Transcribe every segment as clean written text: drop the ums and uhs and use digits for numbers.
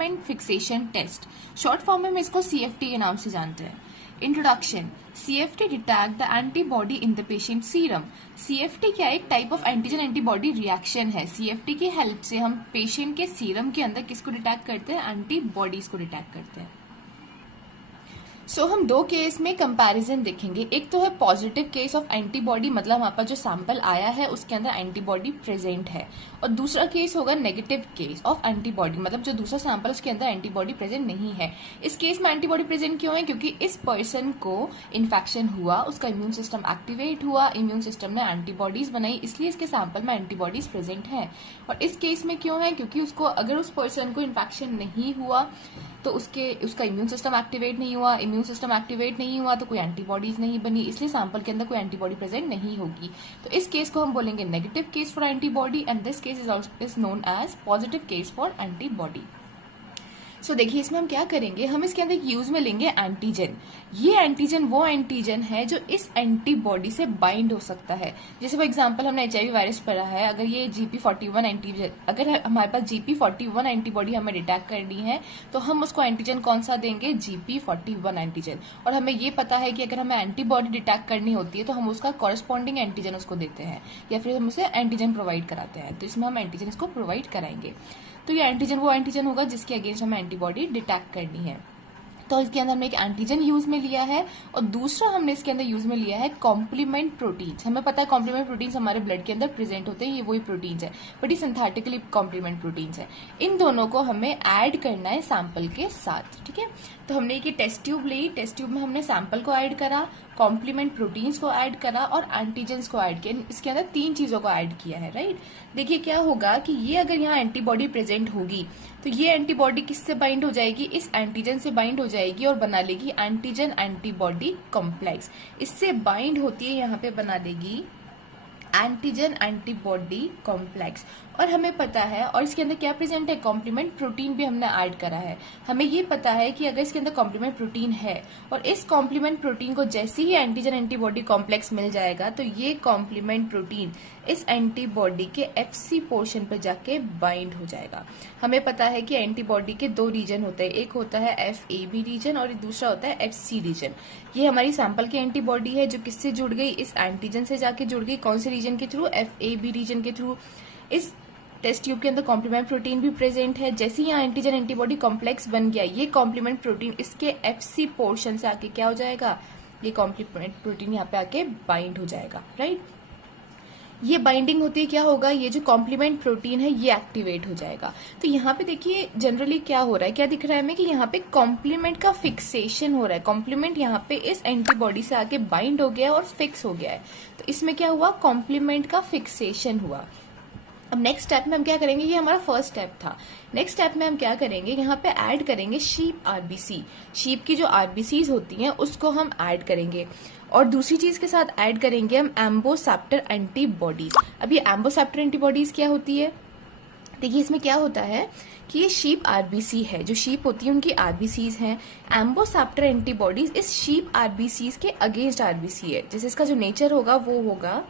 Complement fixation test, short form में हम इसको CFT के नाम से जानते हैं। Introduction, CFT detect the antibody in the patient serum. CFT क्या है? एक type of antigen antibody reaction है। CFT की हेल्प से हम पेशेंट के सीरम के अंदर किसको डिटेक्ट करते हैं? एंटीबॉडीज को डिटेक्ट करते हैं। सो हम दो केस में कंपैरिजन देखेंगे। एक तो है पॉजिटिव केस ऑफ एंटीबॉडी, मतलब हमारे पास जो सैंपल आया है उसके अंदर एंटीबॉडी प्रेजेंट है, और दूसरा केस होगा नेगेटिव केस ऑफ एंटीबॉडी, मतलब जो दूसरा सैंपल उसके अंदर एंटीबॉडी प्रेजेंट नहीं है। इस केस में एंटीबॉडी प्रेजेंट क्यों है? क्योंकि इस पर्सन को इन्फेक्शन हुआ, उसका इम्यून सिस्टम एक्टिवेट हुआ, इम्यून सिस्टम ने एंटीबॉडीज बनाई, इसलिए इसके सैंपल में एंटीबॉडीज प्रेजेंट है। और इस केस में क्यों है? क्योंकि उसको अगर उस पर्सन को इन्फेक्शन नहीं हुआ तो उसका इम्यून सिस्टम एक्टिवेट नहीं हुआ, इम्यून सिस्टम एक्टिवेट नहीं हुआ तो कोई एंटीबॉडीज नहीं बनी, इसलिए सैंपल के अंदर कोई एंटीबॉडी प्रेजेंट नहीं होगी। तो इस केस को हम बोलेंगे negative case for antibody, and this case is known as positive case for antibody. So देखिए इसमें हम क्या करेंगे, हम इसके अंदर यूज में लेंगे एंटीजन। ये एंटीजन वो एंटीजन है जो इस एंटीबॉडी से बाइंड हो सकता है। जैसे फॉर एग्जांपल हमने HIV वायरस पढ़ा है, अगर ये GP41 एंटीजन, अगर हमारे पास GP41 एंटीबॉडी हमें डिटेक्ट करनी है तो हम उसको एंटीजन कौन सा देंगे? GP41 antigen. और हमें ये पता है कि अगर हमें एंटीबॉडी डिटेक्ट करनी होती है तो हम उसका कॉरेस्पॉन्डिंग एंटीजन उसको देते हैं, या फिर हम उसे एंटीजन प्रोवाइड कराते हैं। तो इसमें हम एंटीजन इसको प्रोवाइड कराएंगे। तो ये एंटीजन वो एंटीजन होगा जिसके अगेंस्ट हमें एंटीबॉडी डिटेक्ट करनी है। तो इसके अंदर हमने एक एंटीजन यूज में लिया है, और दूसरा हमने इसके अंदर यूज में लिया है कॉम्प्लीमेंट प्रोटीन्स। हमें पता है कॉम्प्लीमेंट प्रोटीन्स हमारे ब्लड के अंदर प्रेजेंट होते हैं, ये वही प्रोटीन्स है, बट ये सिंथेटिकली कॉम्प्लीमेंट प्रोटीन्स है। इन दोनों को हमें ऐड करना है सैंपल के साथ, ठीक है। तो हमने एक टेस्ट ट्यूब ली, टेस्ट ट्यूब में हमने सैंपल को ऐड करा, कॉम्प्लीमेंट प्रोटीन्स को ऐड करा और एंटीजेंस को ऐड किया। इसके अंदर तीन चीजों को ऐड किया है, राइट। देखिए क्या होगा कि ये अगर यहाँ एंटीबॉडी प्रेजेंट होगी तो ये एंटीबॉडी किससे बाइंड हो जाएगी? इस एंटीजन से बाइंड हो जाएगी और बना लेगी एंटीजन एंटीबॉडी कॉम्प्लेक्स। इससे बाइंड होती है, यहाँ पे बना देगी एंटीजन एंटीबॉडी कॉम्प्लेक्स। और हमें पता है, और इसके अंदर क्या प्रेजेंट है? कॉम्प्लीमेंट प्रोटीन भी हमने ऐड करा है। हमें ये पता है कि अगर इसके अंदर कॉम्प्लीमेंट प्रोटीन है और इस कॉम्प्लीमेंट प्रोटीन को जैसे ही एंटीजन एंटीबॉडी कॉम्प्लेक्स मिल जाएगा तो ये कॉम्प्लीमेंट प्रोटीन इस एंटीबॉडी के FC पोर्शन पर जाके बाइंड हो जाएगा। हमें पता है कि एंटीबॉडी के दो रीजन होते हैं, एक होता है FAB रीजन और दूसरा होता है FC रीजन। ये हमारी सैंपल की एंटीबॉडी है जो किससे जुड़ गई? इस एंटीजन से जाके जुड़ गई। कौन से रीजन के थ्रू? FAB रीजन के थ्रू। इस टेस्ट ट्यूब के अंदर कॉम्प्लीमेंट प्रोटीन भी प्रेजेंट है। जैसे ही यहाँ एंटीजन एंटीबॉडी कॉम्प्लेक्स बन गया, ये कॉम्प्लीमेंट प्रोटीन इसके FC पोर्शन से आके क्या हो जाएगा? ये कॉम्प्लीमेंट प्रोटीन यहाँ पे आके बाइंड हो जाएगा, राइट। ये बाइंडिंग होती है, क्या होगा? ये जो कॉम्प्लीमेंट प्रोटीन है ये एक्टिवेट हो जाएगा। तो यहाँ पे देखिए जनरली क्या हो रहा है, क्या दिख रहा है हमें कि यहाँ पे कॉम्प्लीमेंट का फिक्सेशन हो रहा है। कॉम्प्लीमेंट यहाँ पे इस एंटीबॉडी से आके बाइंड हो गया और फिक्स हो गया है। तो इसमें क्या हुआ? कॉम्प्लीमेंट का फिक्सेशन हुआ। अब नेक्स्ट स्टेप में हम क्या करेंगे? ये हमारा फर्स्ट स्टेप था। नेक्स्ट स्टेप में हम क्या करेंगे? यहाँ पे ऐड करेंगे शीप RBC। शीप की जो RBCs होती हैं उसको हम ऐड करेंगे, और दूसरी चीज के साथ ऐड करेंगे हम एम्बोसेप्टर एंटीबॉडीज। अब ये एम्बोसेप्टर एंटीबॉडीज क्या होती है? देखिए इसमें क्या होता है कि ये शीप RBC है, जो शीप होती है उनकी RBCs हैं। एम्बोसेप्टर एंटीबॉडीज इस शीप RBCs के अगेंस्ट RBC है। जैसे इसका जो नेचर होगा वो होगा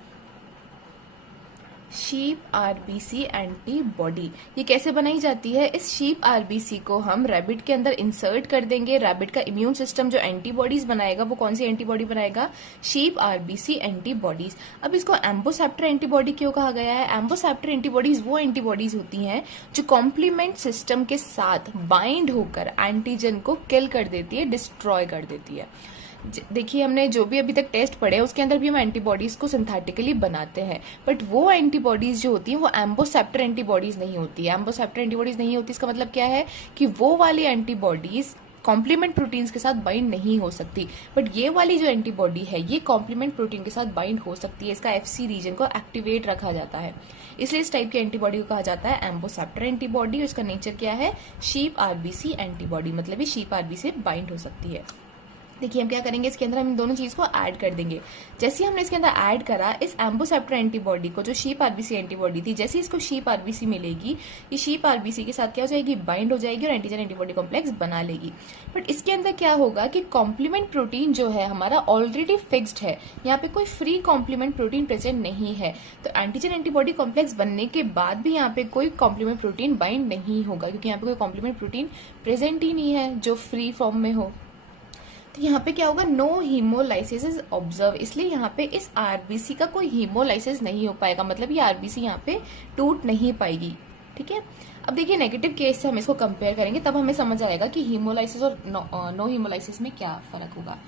शीप RBC एंटीबॉडी। ये कैसे बनाई जाती है? इस शीप RBC को हम रैबिट के अंदर इंसर्ट कर देंगे। रैबिट का इम्यून सिस्टम जो एंटीबॉडीज बनाएगा वो कौन सी एंटीबॉडी बनाएगा? Sheep RBC antibodies. अब इसको एम्बोसेप्टर एंटीबॉडी क्यों कहा गया है? एम्बोसेप्टर एंटीबॉडीज वो एंटीबॉडीज होती हैं जो कॉम्प्लीमेंट सिस्टम के साथ बाइंड होकर एंटीजन को किल कर देती है, डिस्ट्रॉय कर देती है। देखिए हमने जो भी अभी तक टेस्ट पढ़े उसके अंदर भी हम एंटीबॉडीज को सिंथेटिकली बनाते हैं, बट वो एंटीबॉडीज जो होती हैं वो एम्बोसेप्टर एंटीबॉडीज नहीं होती है। एम्बोसेप्टर एंटीबॉडीज नहीं होती, इसका मतलब क्या है कि वो वाली एंटीबॉडीज कॉम्प्लीमेंट प्रोटीन्स के साथ बाइंड नहीं हो सकती, बट ये वाली जो एंटीबॉडी है ये कॉम्प्लीमेंट प्रोटीन के साथ बाइंड हो सकती है। इसका FC रीजन को एक्टिवेट रखा जाता है, इसलिए इस टाइप की एंटीबॉडी को कहा जाता है एम्बोसेप्टर एंटीबॉडी। और इसका नेचर क्या है? शीप RBC एंटीबॉडी, मतलब ये शीप RBC से बाइंड हो सकती है। देखिए हम क्या करेंगे, इसके अंदर हम इन दोनों चीज को ऐड कर देंगे। जैसे हमने इसके अंदर ऐड करा, इस एम्बोसेप्टर एंटीबॉडी को, जो शीप आरबीसी एंटीबॉडी थी, जैसे इसको शीप आरबीसी मिलेगी, ये शीप आरबीसी के साथ क्या हो जाएगी, बाइंड हो जाएगी और एंटीजन एंटीबॉडी कॉम्प्लेक्स बना लेगी। बट इसके अंदर क्या होगा कि कॉम्प्लीमेंट प्रोटीन जो है हमारा ऑलरेडी फिक्स्ड है, यहाँ पे कोई फ्री कॉम्प्लीमेंट प्रोटीन प्रेजेंट नहीं है। तो एंटीजन एंटीबॉडी कॉम्प्लेक्स बनने के बाद भी यहाँ पे कोई कॉम्प्लीमेंट प्रोटीन बाइंड नहीं होगा, क्योंकि यहाँ पे कोई कॉम्प्लीमेंट प्रोटीन प्रेजेंट ही नहीं है जो फ्री फॉर्म में हो। तो यहाँ पे क्या होगा, नो हीमोलाइसिस इज ऑब्जर्व, इसलिए यहाँ पे इस आरबीसी का कोई हीमोलाइसिस नहीं हो पाएगा, मतलब ये आरबीसी यहाँ पे टूट नहीं पाएगी। ठीक है, अब देखिए नेगेटिव केस से हम इसको कंपेयर करेंगे, तब हमें समझ आएगा कि हीमोलाइसिस और नो हीमोलाइसिस में क्या फर्क होगा।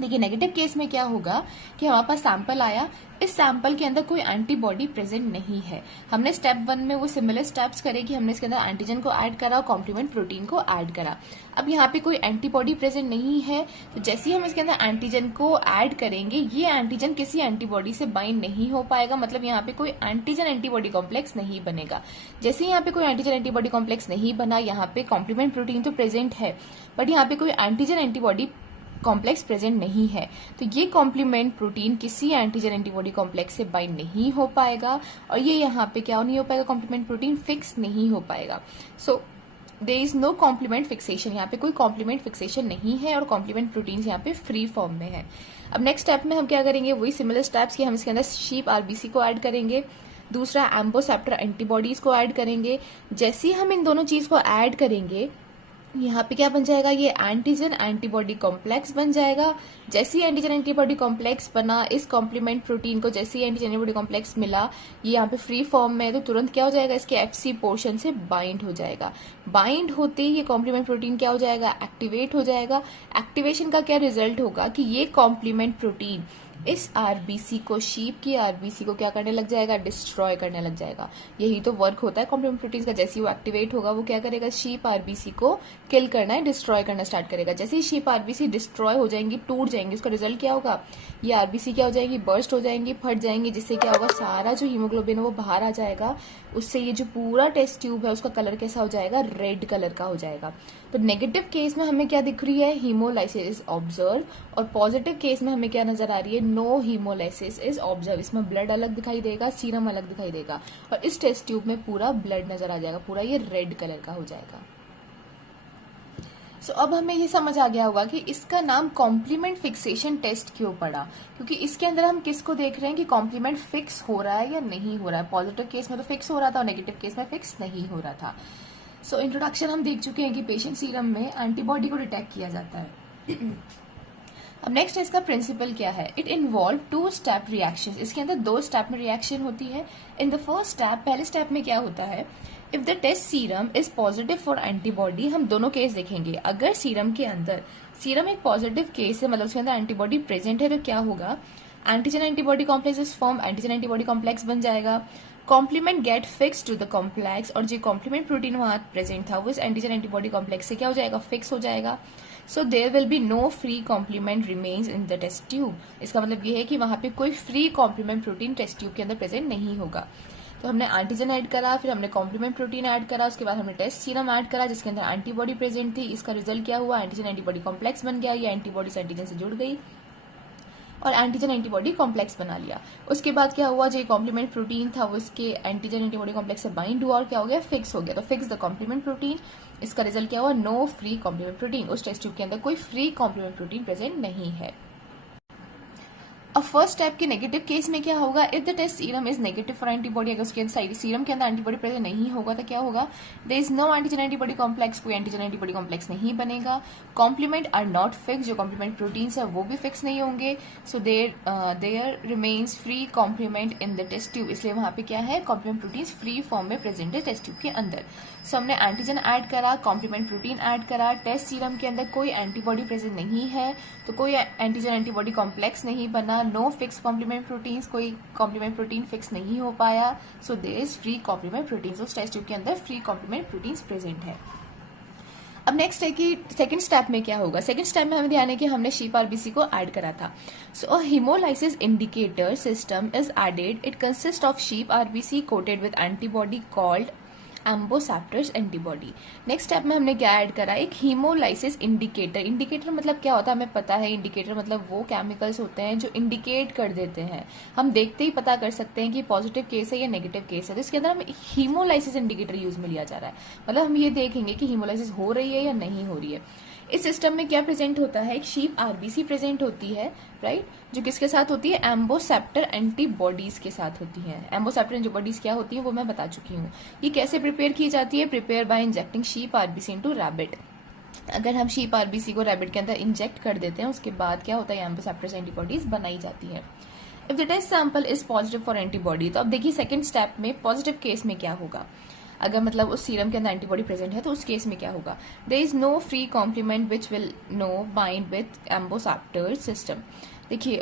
देखिए नेगेटिव केस में क्या होगा कि हमारे पास सैंपल आया, इस सैंपल के अंदर कोई एंटीबॉडी प्रेजेंट नहीं है। हमने स्टेप 1 में वो सिमिलर स्टेप्स करे कि हमने इसके अंदर एंटीजन को ऐड करा और कॉम्प्लीमेंट प्रोटीन को ऐड करा। अब यहाँ पे कोई एंटीबॉडी प्रेजेंट नहीं है, तो जैसे ही हम इसके अंदर एंटीजन को ऐड करेंगे, ये एंटीजन किसी एंटीबॉडी से बाइंड नहीं हो पाएगा, मतलब यहाँ पे कोई एंटीजन एंटीबॉडी कॉम्प्लेक्स नहीं बनेगा। जैसे यहाँ पे कोई एंटीजन एंटीबॉडी कॉम्प्लेक्स नहीं बना, यहाँ पे कॉम्प्लीमेंट प्रोटीन तो प्रेजेंट है, बट यहाँ पे कोई एंटीजन एंटीबॉडी कॉम्प्लेक्स प्रेजेंट नहीं है, तो ये कॉम्प्लीमेंट प्रोटीन किसी एंटीजन एंटीबॉडी कॉम्प्लेक्स से बाइंड नहीं हो पाएगा, और ये यहाँ पे क्या नहीं हो पाएगा, कॉम्प्लीमेंट प्रोटीन फिक्स नहीं हो पाएगा। So there is no complement fixation, यहाँ पे कोई कॉम्प्लीमेंट फिक्सेशन नहीं है और कॉम्प्लीमेंट प्रोटीन यहाँ पे फ्री फॉर्म में है। अब नेक्स्ट स्टेप में हम क्या करेंगे, वही सिमिलर स्टेप्स की हम इसके अंदर शीप आरबीसी को ऐड करेंगे, दूसरा एम्बोसेप्टर एंटीबॉडीज को ऐड करेंगे। जैसे ही हम इन दोनों चीज को ऐड करेंगे, यहाँ पे क्या बन जाएगा, ये एंटीजन एंटीबॉडी कॉम्प्लेक्स बन जाएगा। जैसे ही एंटीजन एंटीबॉडी कॉम्प्लेक्स बना, इस कॉम्प्लीमेंट प्रोटीन को जैसे ही एंटीजन एंटीबॉडी कॉम्प्लेक्स मिला, ये यहाँ पे फ्री फॉर्म में है, तो तुरंत क्या हो जाएगा, इसके एफसी पोर्शन से बाइंड हो जाएगा। बाइंड होते ही ये कॉम्प्लीमेंट प्रोटीन क्या हो जाएगा, एक्टिवेट हो जाएगा। एक्टिवेशन का क्या रिजल्ट होगा कि ये कॉम्प्लीमेंट प्रोटीन इस आरबीसी को, शीप की आरबीसी को क्या करने लग जाएगा, डिस्ट्रॉय करने लग जाएगा। यही तो वर्क होता है कॉम्प्लीमेंट प्रोटीन का, जैसे ही वो एक्टिवेट होगा वो क्या करेगा, शीप आरबीसी को किल करना है, डिस्ट्रॉय करना स्टार्ट करेगा। जैसे ही शीप आरबीसी डिस्ट्रॉय हो जाएंगी, टूट जाएंगी, उसका रिजल्ट क्या होगा, ये आरबीसी क्या हो जाएगी, बर्स्ट हो जाएंगी, फट जाएंगी, जिससे क्या होगा, सारा जो हीमोग्लोबिन है वो बाहर आ जाएगा। उससे ये जो पूरा टेस्ट ट्यूब है उसका कलर कैसा हो जाएगा, रेड कलर का हो जाएगा। तो नेगेटिव केस में हमें क्या दिख रही है, हीमोलाइसिस इज ऑब्जर्व, और पॉजिटिव केस में हमें क्या नजर आ रही है, नो हीमोलाइसिस इज ऑब्जर्व। इसमें ब्लड अलग दिखाई देगा, सीरम अलग दिखाई देगा, और इस टेस्ट ट्यूब में पूरा ब्लड नजर आ जाएगा, पूरा ये रेड कलर का हो जाएगा। सो अब हमें ये समझ आ गया होगा कि इसका नाम कॉम्प्लीमेंट फिक्सेशन टेस्ट क्यों पड़ा, क्योंकि इसके अंदर हम किसको देख रहे हैं कि कॉम्प्लीमेंट फिक्स हो रहा है या नहीं हो रहा है। पॉजिटिव केस में तो फिक्स हो रहा था और नेगेटिव केस में फिक्स नहीं हो रहा था। सो इंट्रोडक्शन हम देख चुके हैं कि पेशेंट सीरम में एंटीबॉडी को डिटेक्ट किया जाता है। अब नेक्स्ट इसका प्रिंसिपल क्या है, इट इन्वॉल्व 2 स्टेप रिएक्शन। इसके अंदर 2 स्टेप में रिएक्शन होती है। इन द फर्स्ट स्टेप, पहले स्टेप में क्या होता है, if the test serum is positive for antibody, हम दोनों केस देखेंगे। अगर सीरम के अंदर, सीरम एक पॉजिटिव केस है, मतलब उसके अंदर एंटीबॉडी प्रेजेंट है, तो क्या होगा, antigen antibody complex is form, antigen antibody complex बन जाएगा। Complement get fix to the complex, और जो कॉम्प्लीमेंट प्रोटीन वहां प्रेजेंट था वो इस एंटीजन एंटीबॉडी कॉम्प्लेक्स से क्या हो जाएगा, फिक्स हो जाएगा। So there will be no free complement remains in the test tube. इसका मतलब ये है कि वहां पे कोई free complement protein test tube के अंदर प्रेजेंट नहीं होगा। तो हमने एंटीजन ऐड करा, फिर हमने कॉम्प्लीमेंट प्रोटीन ऐड करा, उसके बाद हमने टेस्ट सीरम ऐड करा जिसके अंदर एंटीबॉडी प्रेजेंट थी। इसका रिजल्ट क्या हुआ, एंटीजन एंटीबॉडी कॉम्प्लेक्स बन गया, ये एंटीबॉडी एंटीजन से जुड़ गई और एंटीजन एंटीबॉडी कॉम्प्लेक्स बना लिया। उसके बाद क्या हुआ, जो कॉम्प्लीमेंट प्रोटीन था वो इसके एंटीजन एंटीबॉडी कॉम्प्लेक्स से बाइंड हुआ और क्या हो गया, फिक्स हो गया। तो फिक्स द कॉम्प्लीमेंट प्रोटीन, इसका रिजल्ट क्या हुआ, नो फ्री कॉम्प्लीमेंट प्रोटीन। उस टेस्ट ट्यूब के अंदर कोई फ्री कॉम्प्लीमेंट प्रोटीन प्रेजेंट नहीं है। अब फर्स्ट स्टेप के नेगेटिव केस में क्या होगा, if the test serum is negative for antibody, अगर उसके सीरम के अंदर एंटीबॉडी प्रेजेंट नहीं होगा तो क्या होगा, there is no antigen antibody complex, कोई एंटीजन एंटीबॉडी कॉम्प्लेक्स नहीं बनेगा। कॉम्प्लीमेंट आर नॉट फिक्स, जो कॉम्प्लीमेंट प्रोटीन्स है वो भी फिक्स नहीं होंगे। So there remains free complement in the test tube, इसलिए वहां पे क्या है, कॉम्प्लीमेंट प्रोटीन्स फ्री फॉर्म में प्रेजेंट है टेस्ट ट्यूब के अंदर। सो हमने एंटीजन ऐड करा, कॉम्प्लीमेंट प्रोटीन ऐड करा, टेस्ट सीरम के अंदर कोई एंटीबॉडी प्रेजेंट नहीं है, तो कोई एंटीजन एंटीबॉडी कॉम्प्लेक्स नहीं बना, नो फिक्स कॉम्प्लीमेंट प्रोटीन्स, कोई कॉम्प्लीमेंट प्रोटीन फिक्स नहीं हो पाया। So there is free complement proteins, उस टेस्ट ट्यूब के अंदर फ्री कॉम्प्लीमेंट प्रोटीन्स प्रेजेंट है। अब नेक्स्ट है कि सेकंड स्टेप में क्या होगा। सेकंड स्टेप में हमें ध्यान है कि हमने शीप आरबीसी को ऐड करा था। So a hemolysis indicator system is added, it consist of sheep RBC coated with antibody called amboceptors antibody. Next step में हमने क्या ऐड करा, एक हीमोलाइसिस इंडिकेटर। इंडिकेटर मतलब क्या होता है हमें पता है, इंडिकेटर मतलब वो केमिकल्स होते हैं जो इंडिकेट कर देते हैं, हम देखते ही पता कर सकते हैं कि पॉजिटिव केस है या नेगेटिव केस है। तो इसके अंदर हम हीमोलाइसिस इंडिकेटर यूज में लिया जा रहा है, मतलब हम ये देखेंगे कि हीमोलाइसिस हो रही है या नहीं हो रही है। इस सिस्टम में क्या प्रेजेंट होता है, एक शीप आरबीसी प्रेजेंट होती है, राइट, जो किसके साथ होती है, एम्बोसेप्टर एंटीबॉडीज के साथ होती है। एम्बोसेप्टर एंटीबॉडीज क्या होती है वो मैं बता चुकी हूँ। ये कैसे प्रिपेयर की जाती है, prepare by injecting sheep RBC into rabbit. अगर हम शीप आरबीसी को रैबिट के अंदर इंजेक्ट कर देते हैं उसके बाद क्या होता है, एम्बोसेप्टर एंटीबॉडीज बनाई जाती है। If the test sample is positive for antibody, तो अब देखिए सेकंड स्टेप में पॉजिटिव केस में क्या होगा, अगर मतलब उस सीरम के अंदर एंटीबॉडी प्रेजेंट है तो उस केस में क्या होगा, there is no free complement which will no bind with amboceptor system. देखिए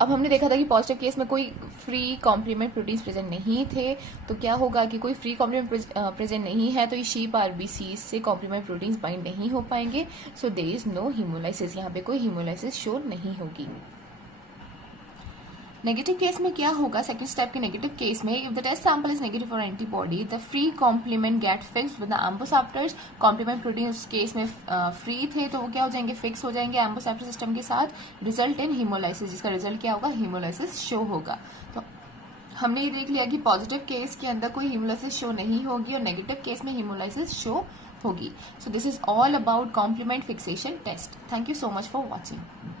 अब हमने देखा था कि पॉजिटिव केस में कोई फ्री कॉम्प्लीमेंट प्रोटीन्स प्रेजेंट नहीं थे, तो क्या होगा कि कोई फ्री कॉम्प्लीमेंट प्रेजेंट नहीं है तो ये शीप आरबीसी से कॉम्प्लीमेंट प्रोटीन्स बाइंड नहीं हो पाएंगे, so there is no haemolysis, यहाँ पे कोई हीमोलाइसिस शो नहीं होगी। नेगेटिव केस में क्या होगा, सेकंड स्टेप के नेगेटिव केस में, if the test sample is negative for antibody the free complement get fixed with the amboceptors. Complement protein उस केस में फ्री थे तो वो क्या हो जाएंगे, फिक्स हो जाएंगे एम्बोसेप्टर सिस्टम के साथ, रिजल्ट इन हीमोलाइसिस, जिसका रिजल्ट क्या होगा, हीमोलाइसिस शो होगा। तो हमने ये देख लिया कि पॉजिटिव केस के अंदर कोई हीमोलाइसिस शो नहीं होगी और नेगेटिव केस में हीमोलाइसिस शो होगी। So this is all about complement fixation test. Thank you so much for watching.